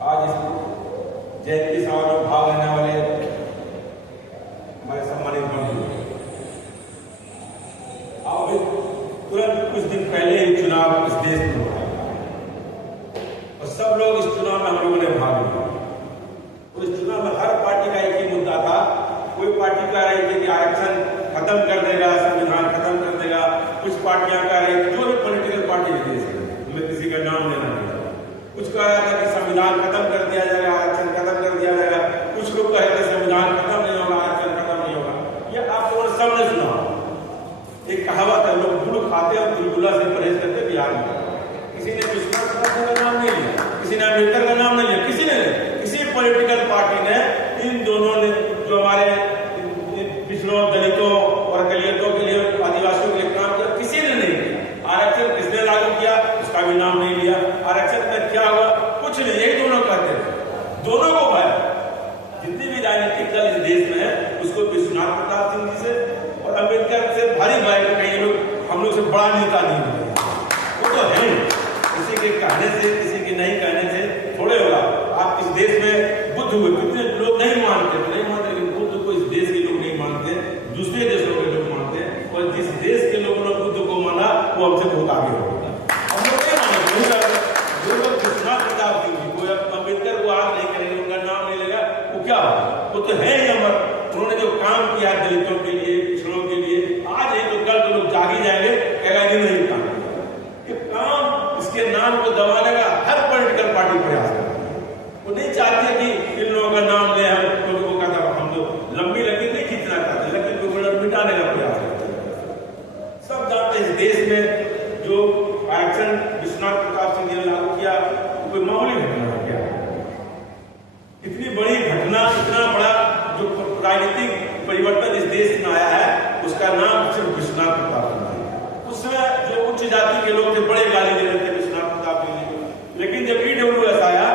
आज इस जयंती समारोह में भाग लेने वाले हमारे सम्मानित बंधु, अब तुरंत कुछ दिन पहले ही चुनाव इस देश में हुआ और सब लोग इस चुनाव में हम लोगों ने भाग लिया। तो इस चुनाव में हर पार्टी का एक ही मुद्दा था। कोई पार्टी कह रही थी कि आरक्षण खत्म कर देगा, संविधान खत्म कर देगा। कुछ पार्टियां कह रही थी, जो भी पॉलिटिकल पार्टी है देश में, हमें किसी का नाम लेना नहीं, कुछ कह रहा था कि संविधान खत्म कर दिया जाएगा, आरक्षण खत्म कर दिया जाएगा। कुछ लोग कह रहे थे संविधान खत्म नहीं होगा, आरक्षण खत्म नहीं होगा। ये आप लोगों ने सबने सुना। एक कहावत है, लोग गुड़ खाते और बुलबुला से परहेज करते बिहार में। किसी ने विश्वनाथ का नाम नहीं लिया, किसी ने अम्बेडकर का नाम नहीं लिया, किसी ने किसी पॉलिटिकल पार्टी ने इन दोनों ने जो हमारे पिछड़ों, दलितों और दलितों के लिए, आदिवासियों के लिए काम किया, किसी ने नहीं किया। आरक्षण किसने लागू किया, उसका भी नाम नहीं लिया। आरक्षण में क्या हुआ, कुछ नहीं। यही दोनों कहते हैं, दोनों को भय। जितनी भी राजनीतिक दल इस देश में है, उसको विश्वनाथ प्रताप सिंह जी से और अम्बेडकर से भारी भय। कई लोग हम लोग से बड़ा नेता नहीं मिलेगा, वो तो है। किसी के कहने से, किसी के नहीं कहने से थोड़े होगा। आप इस देश में बुद्ध हुए, कितने लोग नहीं मानते, लेकिन बुद्ध को इस देश के लोग नहीं मानते, दूसरे देशों के लोग मानते हैं। और जिस देश के लोगों ने बुद्ध को माना, वो हमसे बहुत आगे हो। हम लोग नहीं मानते। जो लोग विश्वनाथ प्रताप सिंह जी को, अम्बेडकर को याद नहीं करेंगे, उनका नाम नहीं लेगा, वो क्या होगा? वो तो है ही अमर। उन्होंने जो काम किया दलितों के लिए, पिछड़ों के लिए, आज नहीं तो कल तो लोग जागी जाएंगे, कहेगा ये नहीं काम किया। ये काम, इसके नाम को दबाने का हर पॉलिटिकल पार्टी प्रयास करती है। वो नहीं चाहती कि इन लोगों का नाम ले। हम लोगों का हम तो लंबी लकीर नहीं खींचना चाहते, लकीर को मिटाने का प्रयास करते हैं। सब जानते हैं इस देश में जो आरक्षण विश्वनाथ प्रताप सिंह जी ने लागू किया, कोई मामूली घटना है क्या? इतनी बड़ी घटना, इतना बड़ा जो राजनीतिक परिवर्तन इस देश में आया है, उसका नाम सिर्फ विश्वनाथ प्रताप सिंह जी। उसमें जो उच्च जाति के लोग थे, बड़े गाली दे रहे थे विश्वनाथ प्रताप सिंह जी को। लेकिन जब ईडब्ल्यूएस आया,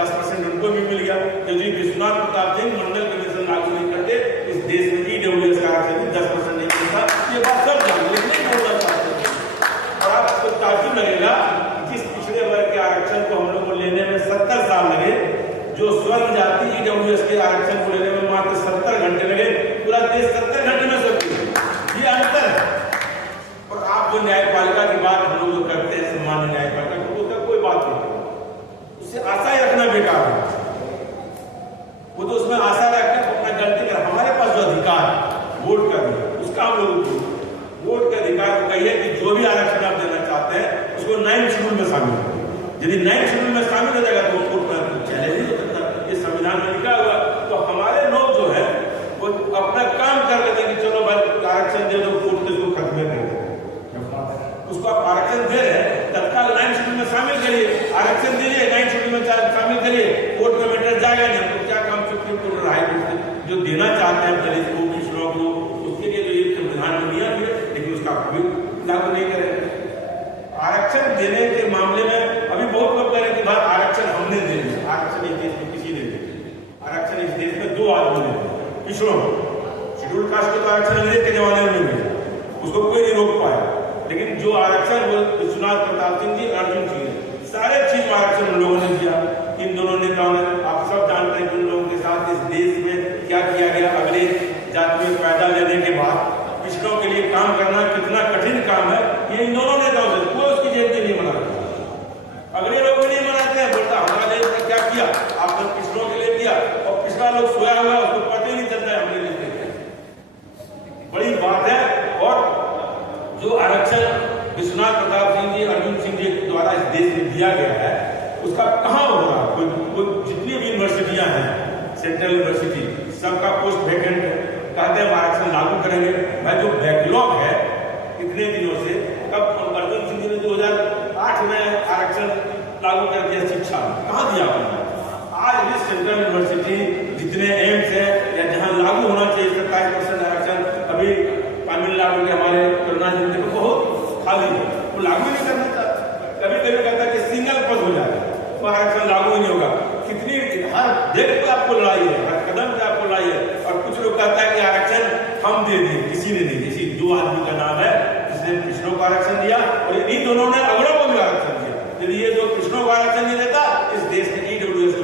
10% उनको भी मिल गया। यदि विश्वनाथ प्रताप सिंह मंडल कमीशन लागू नहीं करते, इस देश में ईडब्ल्यूएस का आरक्षण 10% नहीं मिलता। ये बात सब जानते, लेकिन नहीं बोलना चाहते। और आपको ताज्जुब लगेगा, जिस पिछड़े वर्ग के आरक्षण को हम लोग को लेने में 70 साल लगे, जो स्वर्ण जाति ईडब्ल्यूएस के आरक्षण को लेने में मात्र 70 घंटे लगे, पूरा देश 70 घंटे में सब ये अंतर है। और आप जो न्यायपालिका की बात हम लोग जो करते हैं, सामान्य न्यायपालिका, तो कोई बात नहीं, उससे आशा ही रखना बेकार है। वो तो उसमें आशा रखकर अपना गलती कर। हमारे पास जो अधिकार वोट करना, उसका हम लोग वोट के अधिकार को कहिए कि जो भी आरक्षण आप देना चाहते हैं, उसको 9th शेड्यूल में शामिल करें। यदि 9th शेड्यूल में शामिल हो जाएगा तो वोट पर चैलेंज नहीं हो सकता। ये संविधान में लिखा हुआ। तो हमारे लोग जो है वो अपना काम कर लेते हैं कि चलो भाई आरक्षण दे दो, वोट के उसको खत्म कर दो। उसको आप आरक्षण दे रहे हैं, तत्काल 9th शेड्यूल में शामिल करिए। आरक्षण दीजिए, 9th शेड्यूल में शामिल करिए, कोर्ट में मैटर जाएगा नहीं। तो क्या काम सुप्रीम कोर्ट राय जो देना चाहते हैं दलित को, पिछड़ों को, उसके लिए जो ये संविधान में दिया है, लेकिन उसका कभी लागू नहीं करें। आरक्षण देने के मामले में अभी बहुत लोग कह रहे हैं कि भाई आरक्षण हमने दे दिया। आरक्षण इस देश में किसी ने दे दिया। आरक्षण इस देश में 2 आदमी ने दिया, पिछड़ों शेड्यूल कास्ट को आरक्षण अंग्रेज के जमाने में नहीं दिया, उसको कोई नहीं रोक पाया। लेकिन जो आरक्षण वो विश्वनाथ प्रताप सिंह जी, अर्जुन सिंह, सारे चीज में आरक्षण उन लोगों ने दिया। इन दोनों नेताओं ने, आप सब जानते हैं कि उन लोगों के साथ इस देश में क्या किया गया। अगले जाति में पैदा लेने के बाद पिछड़ों के लिए काम करना कितना कठिन काम है, ये इन दोनों नेताओं से। कोई उसकी जयंती नहीं मनाता, अगले लोग भी नहीं मनाते हैं। बोलता हमारा देश में क्या किया, आपने पिछड़ों के लिए किया, और पिछड़ा लोग सोया हुआ है, उसको पता ही नहीं चलता है हमने देश में। बड़ी बात है। और जो आरक्षण विश्वनाथ प्रताप सिंह जी, अर्जुन सिंह जी द्वारा इस देश में दिया गया है, उसका कहाँ होगा? जितनी भी यूनिवर्सिटियां हैं, सेंट्रल यूनिवर्सिटी, सबका पोस्ट वैकेंट है। कहते हैं आरक्षण लागू करेंगे। भाई जो बैकलॉग है इतने दिनों से, कब अर्जुन सिंह जी ने 2008 में आरक्षण लागू कर दिया शिक्षा में, कहाँ दिया आपने? आज भी सेंट्रल यूनिवर्सिटी जितने एम्स है या जहाँ लागू होना चाहिए 27% आरक्षण, अभी तमिलनाडु के हमारे करुणा जिले में बहुत खाली है, वो लागू नहीं करना चाहता। कभी कभी कहता है कि सिंगल पद हो जाए तो आरक्षण लागू ही नहीं होगा। कितनी हर डेट पे आपको लड़ाई है, हर कदम पे आपको लड़ाई है। और कुछ लोग कहता है कि आरक्षण हम दे दें, किसी ने नहीं। किसी 2 आदमी का नाम है जिसने पिछड़ों को आरक्षण दिया, और इन दोनों ने अगड़ों को भी आरक्षण दिया। यदि ये जो पिछड़ों को आरक्षण नहीं देता, इस देश में ईडब्ल्यूएस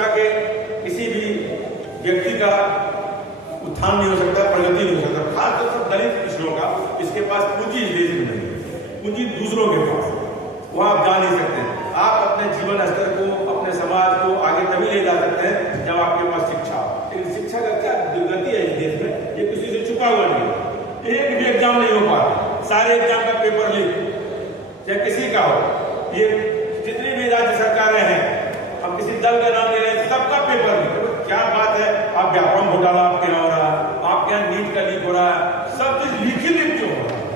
शिक्षा के किसी भी व्यक्ति का उत्थान नहीं हो सकता, प्रगति नहीं हो सकता। खासतौर पर दलित पिछड़ों का, इसके पास पूंजी इस देश में नहीं है, पूंजी दूसरों के पास है, वहाँ आप जा नहीं सकते। आप अपने जीवन स्तर को, अपने समाज को आगे तभी ले जा सकते हैं जब आपके पास शिक्षा हो। लेकिन शिक्षा का क्या दुर्गति है इस देश में, ये किसी से छुपा हुआ नहीं है। एक भी एग्जाम नहीं हो पाता, सारे एग्जाम का पेपर लीक, चाहे किसी का हो। ये जितनी भी राज्य सरकारें हैं, हम किसी दल का नाम ले रहे हैं, सबका पेपर लीक। क्या बात है, आप व्यापम घोटाला आपके यहाँ हो रहा है, आपके यहाँ नीट का लीक हो रहा है, सब चीज लीक ही लीक क्यों हो रहा है?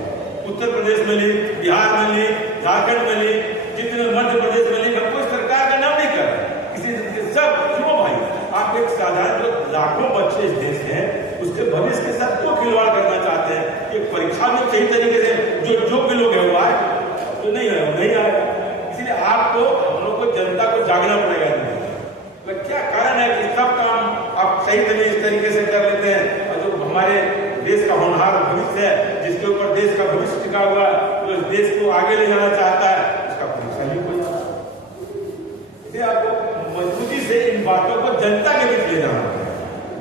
उत्तर प्रदेश में लीक, बिहार में लीक, झारखंड में लीक, जितने मध्य प्रदेश में लीक, हम कोई सरकार का नाम नहीं कर रहे किसी, सब क्यों भाई? आप एक साधारण जो लाखों बच्चे इस देश के हैं, उसके भविष्य के साथ क्यों खिलवाड़ करना चाहते हैं? कि परीक्षा में सही तरीके से जो लोग है वो आए, तो नहीं है, नहीं आएगा। इसलिए आपको, हम लोग को, जनता को जागना पड़ेगा। क्या कारण है कि सब काम आप सही तरीके से कर लेते हैं, और जो हमारे देश का होनहार भविष्य है, जिसके ऊपर देश का भविष्य टिका हुआ है, जो देश को आगे ले जाना चाहता है, उसका परीक्षा नहीं हो जाता। इसलिए आपको मजबूती से इन बातों को जनता के बीच ले जाना है।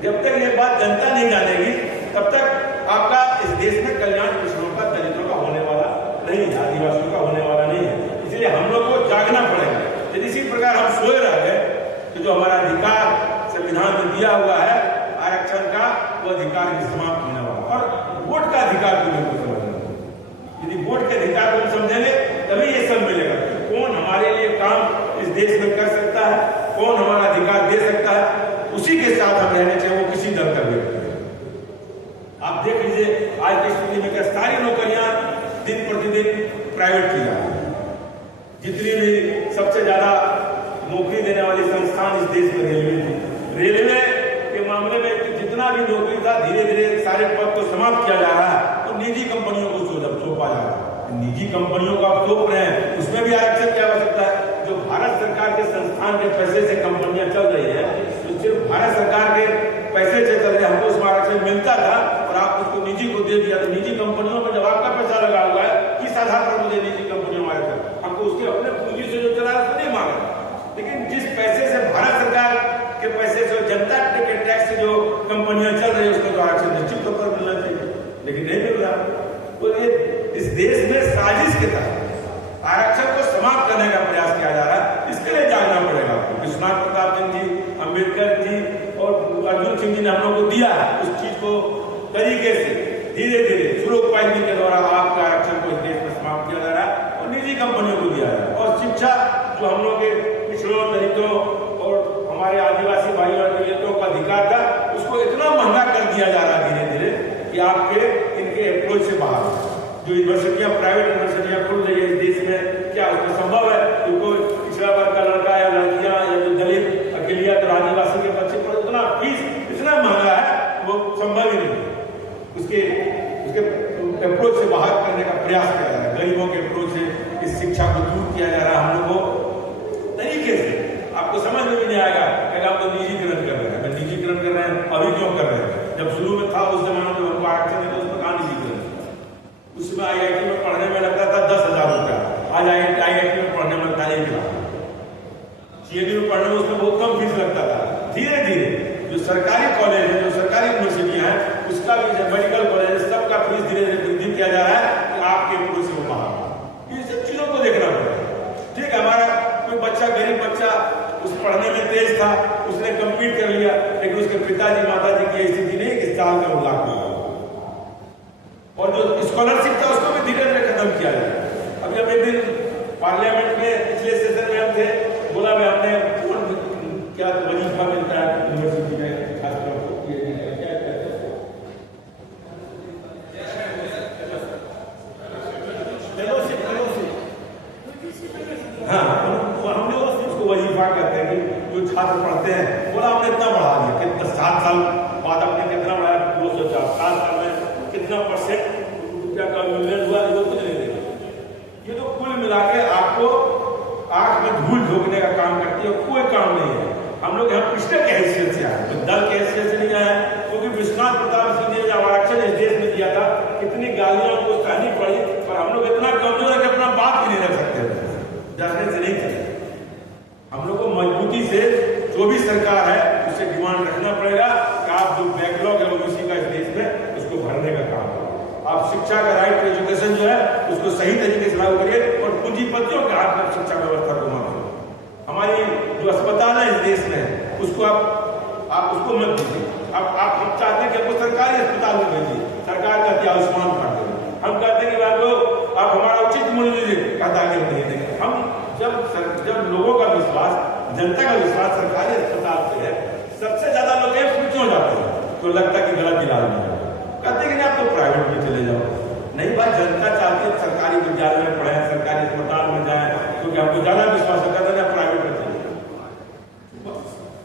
जब तक ये बात जनता नहीं जानेगी, तब तक आपका इस देश में कल्याण पिछड़ों का, दलितों का होने वाला नहीं है, आदिवासियों का होने वाला नहीं है। इसलिए हम लोग को जागना पड़ेगा। तो इसी प्रकार हम सोए रह गए कि जो हमारा अधिकार संविधान में दिया हुआ है आरक्षण का, वो अधिकार की समाप्त होने वाला। और वोट का अधिकार को बिल्कुल समझना, यदि वोट के अधिकार को हम समझेंगे तभी ये सब मिलेगा। कौन हमारे लिए काम इस देश में कर सकता है, कौन हमारा अधिकार दे सकता है, उसी के साथ हम रहने चाहिए, वो किसी दल का व्यक्ति। आप देख लीजिए आज की स्थिति में क्या सारी नौकरियां दिन प्रतिदिन प्राइवेट की जा रही है। जितनी भी सबसे ज्यादा नौकरी देने वाली संस्थान इस देश में रेलवे थी। रेलवे के मामले में जितना भी नौकरी था, धीरे धीरे सारे पद को समाप्त किया जा रहा है और निजी कंपनियों को सौंपा जा रहा है। निजी कंपनियों को आप सौंप रहे हैं, उसमें भी आरक्षण की आवश्यकता है। जो भारत सरकार के संस्थान के पैसे से कंपनियां चल रही है, तो सिर्फ भारत सरकार के पैसे से चल रहे, हमको उसमें आरक्षण मिलता था और आप उसको निजी को दे दिया। तो निजी कंपनियों में जब आपका पैसा लगा हुआ है, किस आधार पर मुझे निजी कंपनियों में आरक्षण? हमको उसके अपने पूंजी से जो चला है उसको नहीं मांगा। लेकिन जिस पैसे से, भारत सरकार के पैसे से, जनता के टैक्स से जो कंपनियां चल रही है, उसको तो आरक्षण निश्चित तौर पर मिलना चाहिए, लेकिन नहीं मिल रहा। तो ये इस देश में साजिश के तहत आरक्षण को समाप्त करने का प्रयास किया जा रहा है। इसके लिए जागना पड़ेगा। विश्वनाथ प्रताप सिंह जी, अम्बेडकर जी और अर्जुन सिंह जी ने हम लोग को दिया है, उस चीज को तरीके से धीरे धीरे सुलोकपाइली के द्वारा आपका आरक्षण को इस देश में समाप्त किया जा रहा है और निजी कंपनियों को दिया जा रहा है। और शिक्षा, जो हम लोग के पिछड़ों, दलितों और हमारे आदिवासी भाइयों और दलितों का अधिकार था, उसको इतना महंगा कर दिया जा रहा है धीरे धीरे कि आपके इनके अप्रोच से बाहर जो यूनिवर्सिटियां, प्राइवेट यूनिवर्सिटियां खुल रही है इस देश में, क्या उसमें संभव है कि कोई पिछड़ा वर्ग का लड़का या लड़कियां या जो दलित, अकेलियत और आदिवासी के बच्चे पर उतना फीस इतना महंगा है, वो संभव ही नहीं। उसके अप्रोच से बाहर करने का प्रयास किया जा रहा है। गरीबों के अप्रोच से इस शिक्षा को दूर किया जा रहा है। हम लोग को तरीके से, आपको समझ में भी नहीं आएगा कि आप तो निजीकरण कर रहे हैं। अगर निजीकरण कर रहे हैं, अभी क्यों कर रहे हैं? जब शुरू में था उस जमाने में हमको आरक्षण है, तो उसमें कहाँ निजीकरण? उसमें IIT में पढ़ने में लगता था 10,000 रुपया, आज IIT में पढ़ने में लगता है 1 लाख। CIT में पढ़ने में उसमें बहुत कम फीस लगता था। धीरे धीरे जो सरकारी कॉलेज है, जो सरकारी यूनिवर्सिटियां हैं, उसका भी, मेडिकल कॉलेज, सबका फीस धीरे धीरे वृद्धि किया जा रहा है कि आपके अप्रोच से वो बाहर। ये सब चीजों को देखना पड़ेगा। ठीक है, हमारा कोई बच्चा, गरीब बच्चा, उस पढ़ने में तेज था, उसने कंप्लीट कर लिया, लेकिन उसके पिताजी माताजी की स्थिति नहीं कि साल में 1 लाख मिला। और जो स्कॉलरशिप था उसको भी धीरे धीरे खत्म किया जाए। अभी हम एक दिन पार्लियामेंट में पिछले सेशन में हम थे, बोला मैं हमने क्या वजीफा मिलता है यूनिवर्सिटी में, छात्रों को हाँ, हमने उसको वजीफा कहते हैं कि जो छात्र पढ़ते हैं। बोला हमने इतना बढ़ा दिया, कितना 7 साल बाद आपने कितना बढ़ाया? 204। 7 साल में कितना % रुपया का मूल्य हुआ? ये कुछ नहीं देगा। ये तो कुल मिला के आपको आंख में धूल झोंकने का काम करती है, कोई काम नहीं है। हम लोग यहाँ पिछले के हैसियत से आए, तो दल के हैसियत से नहीं आए, क्योंकि विश्वनाथ प्रताप सिंह ने जब आरक्षण इस देश में दिया था, कितनी गालियां उनको सहनी पड़ी, पर हम लोग इतना कमजोर है कि अपना बात भी नहीं रख सकते, डरने से नहीं चले। हम लोग को मजबूती से जो भी सरकार है उससे डिमांड रखना पड़ेगा कि आप जो बैकलॉग है ओबीसी का इस देश में उसको भरने का काम करो। आप शिक्षा का राइट टू एजुकेशन जो है उसको सही तरीके से लागू करिए और पूंजीपतियों के हाथ में शिक्षा व्यवस्था को मत दो। हमारी जो अस्पताल है इस देश में उसको आप उसको मत दीजिए। आप हम चाहते हैं कि आपको सरकारी अस्पताल में भेजिए, सरकार कहती है आयुष्मान कार्ड देंगे, हम कहते हैं कि आप हमारा उचित मूल्य दीजिए, कहता है कि नहीं देंगे। हम जब लोगों का विश्वास, जनता का विश्वास सरकारी अस्पताल पे है, सबसे ज्यादा लोग एम्स में क्यों जाते हैं? तो लगता है कि गलत इलाज नहीं है, कहते हैं कि आप तो प्राइवेट में चले जाओ। नहीं बात, जनता चाहती है सरकारी विद्यालय में पढ़े, सरकारी अस्पताल में जाए, क्योंकि आपको ज्यादा विश्वास होता है प्राइवेट में चले जाओ।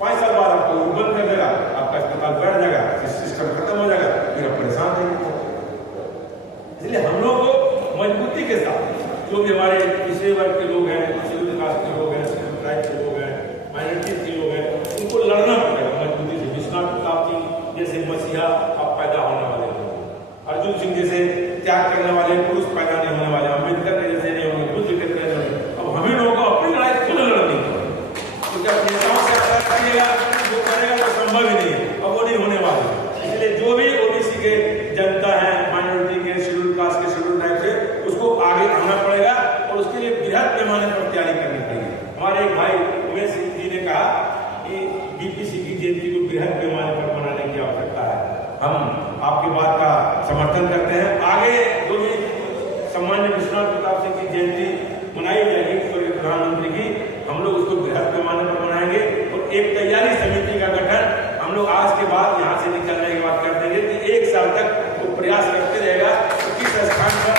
5 साल बाद आपको बंद कर देगा, आपका अस्पताल बैठ जाएगा, सिस्टम खत्म हो जाएगा, फिर आप परेशान रहेंगे। इसलिए हम लोग को मजबूती के साथ जो भी हमारे पिछड़े वर्ग के लोग हैं, शेड्यूल कास्ट के लोग हैं, शेड्यूल ट्राइब के लोग हैं, माइनॉरिटीज के लोग हैं, उनको लड़ना पड़ेगा मजबूती से। विश्वनाथ प्रताप सिंह जैसे मसीहा अब पैदा होने वाले हैं, अर्जुन सिंह जैसे त्याग करने वाले पुरुष पैदा नहीं होने वाले, अम्बेडकर के जैसे नहीं होंगे, बुद्ध के जैसे नहीं होंगे। अब हमें लोगों को अपनी लड़ाई खुद लड़नी है, क्योंकि अब नेताओं से करिएगा जो करेगा वो संभव ही नहीं है, अब वो नहीं होने वाला। इसलिए जो भी ओबीसी के जनता है, माइनॉरिटी के, शेड्यूल कास्ट के, शेड्यूल ट्राइब से, उसको आगे आना पड़ेगा और उसके लिए बृहद पैमाने पर तैयारी करनी पड़ेगी। हमारे एक भाई उमेश सिंह जी ने कहा कि बीपीसी की जयंती को बृहद पैमाने पर मनाने की आवश्यकता है। हम आपकी बात का समर्थन करते हैं। आगे जो भी सम्मान्य विश्वनाथ प्रताप सिंह की जयंती मनाई जाएगी प्रधानमंत्री की, हम लोग उसको बृहद पैमाने पर मनाएंगे और एक तैयारी समिति का गठन हम लोग आज के बाद यहाँ से निकलने के बाद कर देंगे कि 1 साल तक वो प्रयास करते रहेगा कि किस स्थान पर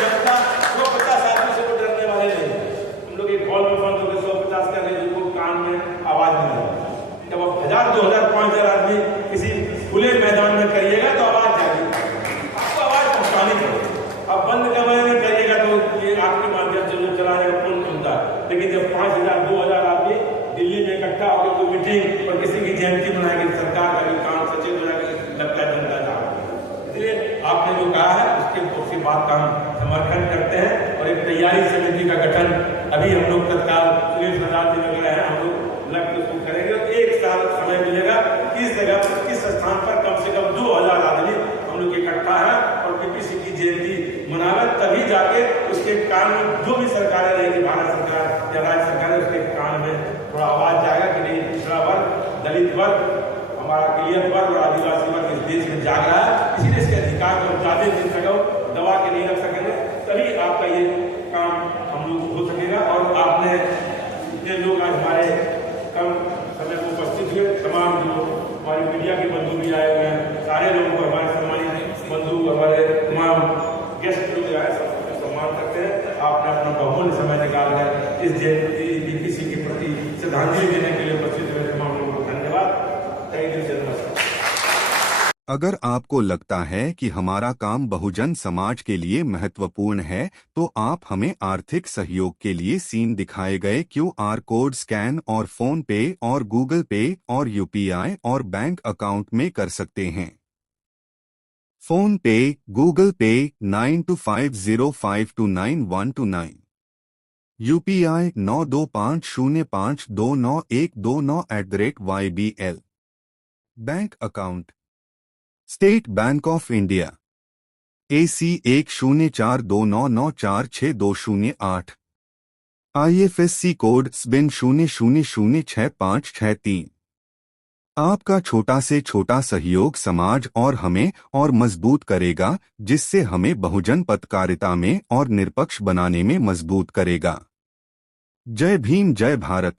जनता 150 आदमी से वो डरने वाले नहीं। हम लोग एक हॉल में बंद होकर 150 कर रहे जिनको कान में आवाज नहीं आती। जब आप 1000, 2000, 5000 आदमी किसी खुले मैदान में करिएगा तो आवाज जाएगी, आपको आवाज पहुंचानी पड़ेगी। अब बंद कमरे में करिएगा तो ये आपके माध्यम से जो चला रहेगा कौन सुनता है। लेकिन जब 5000, 2000 आदमी दिल्ली में इकट्ठा होकर कोई मीटिंग और किसी की जयंती मनाएगी, सरकार का भी काम सचेत हो जाएगा, लगता है जनता जा। इसलिए आपने जो कहा है उसकी बात का हम समर्थन करते हैं और एक तैयारी समिति का गठन अभी हम लोग तत्काल सुनील प्रसाद जी वगैरह है, हम लोग लग उसको करेंगे। 1 साल समय मिलेगा, किस जगह पर, किस स्थान पर कम से कम 2000 आदमी हम लोग इकट्ठा है और बीपीसी की जयंती मनावे, तभी जाके उसके कान में जो भी सरकारें रहेगी, भारत सरकार या राज्य सरकार, उसके कान में थोड़ा आवाज जाएगा कि नहीं, पिछड़ा वर्ग, दलित वर्ग, हमारा क्लियर वर्ग और आदिवासी वर्ग इस देश में जाग रहा है। इसीलिए इसके अधिकार को ज्यादा दिन तक दबा के नहीं रख सकेंगे, तभी आपका ये काम हम लोग हो सकेगा। और आपने जितने लोग आज हमारे कम समय में उपस्थित हुए, तमाम जो हमारे मीडिया के बंधु भी आए हुए हैं, सारे लोगों को हमारे सम्मानित बंधु, हमारे तमाम गेस्ट लोग आए, सबको सम्मान करते हैं। आपने अपना बहुमूल्य समय निकाल कर इस जयंती बीपीसी के प्रति श्रद्धांजलि देने के लिए उपस्थित हुए तमाम लोगों को धन्यवाद। थैंक यू सर, नमस्कार। अगर आपको लगता है कि हमारा काम बहुजन समाज के लिए महत्वपूर्ण है, तो आप हमें आर्थिक सहयोग के लिए सीन दिखाए गए QR कोड स्कैन और फोन पे और गूगल पे और UPI और बैंक अकाउंट में कर सकते हैं। फोन पे, गूगल पे 9250529129, UPI 9250529129@YBL। Bank account state bank of India AC 1042994628, IFSC code SBIN 00066563। आपका छोटा से छोटा सहयोग समाज और हमें और मजबूत करेगा, जिससे हमें बहुजन पत्रकारिता में और निष्पक्ष बनाने में मजबूत करेगा। जय भीम, जय भारत।